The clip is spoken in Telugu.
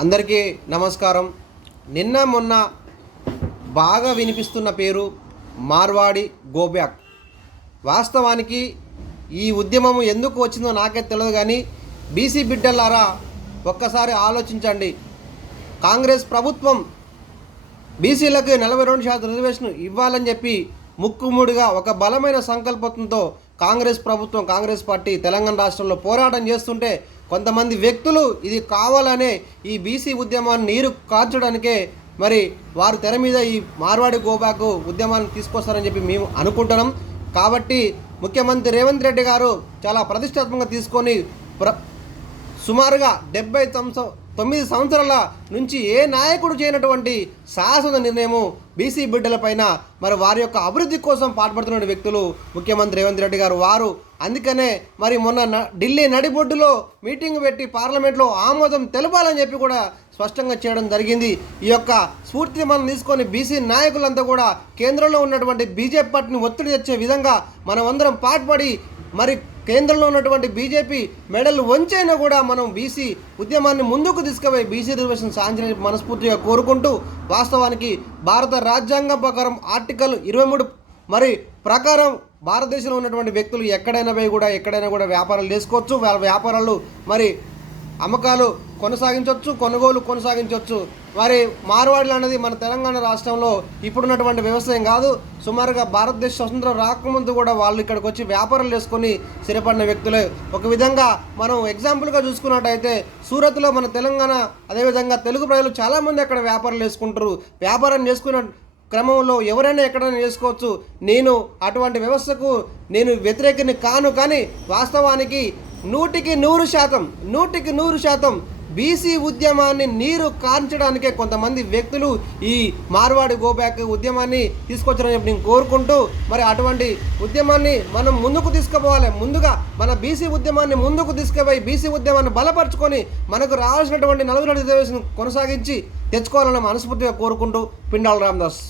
అందరికీ నమస్కారం. నిన్న మొన్న బాగా వినిపిస్తున్న పేరు మార్వాడి గోబ్యాక్. వాస్తవానికి ఈ ఉద్యమం ఎందుకు వచ్చిందో నాకే తెలియదు, కానీ బీసీ బిడ్డలారా ఒక్కసారి ఆలోచించండి. కాంగ్రెస్ ప్రభుత్వం బీసీలకు 42% రిజర్వేషన్ ఇవ్వాలని చెప్పి ముక్కుముడిగా ఒక బలమైన సంకల్పంతో కాంగ్రెస్ పార్టీ తెలంగాణ రాష్ట్రంలో పోరాటం చేస్తుంటే కొంతమంది వ్యక్తులు ఇది కావాలనే ఈ బీసీ ఉద్యమాన్ని నీరు కార్చడానికే మరి వారు తెర మీద ఈ మార్వాడి గోబ్యాక్ ఉద్యమాన్ని తీసుకొస్తారని చెప్పి మేము అనుకుంటున్నాం. కాబట్టి ముఖ్యమంత్రి రేవంత్ రెడ్డి గారు చాలా ప్రతిష్టాత్మకంగా తీసుకొని సుమారుగా 79 సంవత్సరాల నుంచి ఏ నాయకుడు చేయనటువంటి శాసన నిర్ణయము బీసీ బిడ్డలపైన మరి వారి యొక్క అభివృద్ధి కోసం పాటుపడుతున్న వ్యక్తులు ముఖ్యమంత్రి రేవంత్ రెడ్డి గారు. వారు అందుకనే మరి మొన్న ఢిల్లీ నడిబొడ్డులో మీటింగ్ పెట్టి పార్లమెంట్లో ఆమోదం తెలపాలని చెప్పి కూడా స్పష్టంగా చేయడం జరిగింది. ఈ యొక్క స్ఫూర్తిని మనం తీసుకొని బీసీ నాయకులంతా కూడా కేంద్రంలో ఉన్నటువంటి బీజేపీ పార్టీని ఒత్తిడి తెచ్చే విధంగా మనమందరం పాటుపడి మరి కేంద్రంలో ఉన్నటువంటి బీజేపీ మెడల్ వంచైనా కూడా మనం బీసీ ఉద్యమాన్ని ముందుకు తీసుకుపోయి బీసీ రిజర్వేషన్ సాధించిన మనస్ఫూర్తిగా కోరుకుంటూ, వాస్తవానికి భారత రాజ్యాంగం ప్రకారం ఆర్టికల్ 23 మరి ప్రకారం భారతదేశంలో ఉన్నటువంటి వ్యక్తులు ఎక్కడైనా కూడా వ్యాపారాలు చేసుకోవచ్చు. వాళ్ళ వ్యాపారాలు మరి అమ్మకాలు కొనసాగించవచ్చు, కొనుగోలు కొనసాగించవచ్చు. మరి మార్వాడీలు అనేది మన తెలంగాణ రాష్ట్రంలో ఇప్పుడున్నటువంటి వ్యవసాయం కాదు. సుమారుగా భారతదేశ స్వతంత్రం రాకముందు కూడా వాళ్ళు ఇక్కడికి వచ్చి వ్యాపారాలు చేసుకొని స్థిరపడిన వ్యక్తులే. ఒక విధంగా మనం ఎగ్జాంపుల్గా చూసుకున్నట్టయితే సూరత్లో మన తెలంగాణ, అదేవిధంగా తెలుగు ప్రజలు చాలామంది అక్కడ వ్యాపారాలు చేసుకుంటారు. వ్యాపారం చేసుకున్న క్రమంలో ఎవరైనా ఎక్కడైనా చేసుకోవచ్చు. నేను అటువంటి వ్యవస్థకు నేను వ్యతిరేకిని కాను, కానీ వాస్తవానికి 100% బీసీ ఉద్యమాన్ని నీరు కార్చడానికే కొంతమంది వ్యక్తులు ఈ మార్వాడి గోబ్యాక్ ఉద్యమాన్ని తీసుకొచ్చారని చెప్పి నేను కోరుకుంటూ, మరి అటువంటి ఉద్యమాన్ని మనం ముందుకు తీసుకుపోవాలి. ముందుగా మన బీసీ ఉద్యమాన్ని ముందుకు తీసుకుపోయి బీసీ ఉద్యమాన్ని బలపరుచుకొని మనకు రావాల్సినటువంటి 40 రిజర్వేషన్ కొనసాగించి తెచ్చుకోవాలని మనస్ఫూర్తిగా కోరుకుంటూ పిండాల రామదాస్.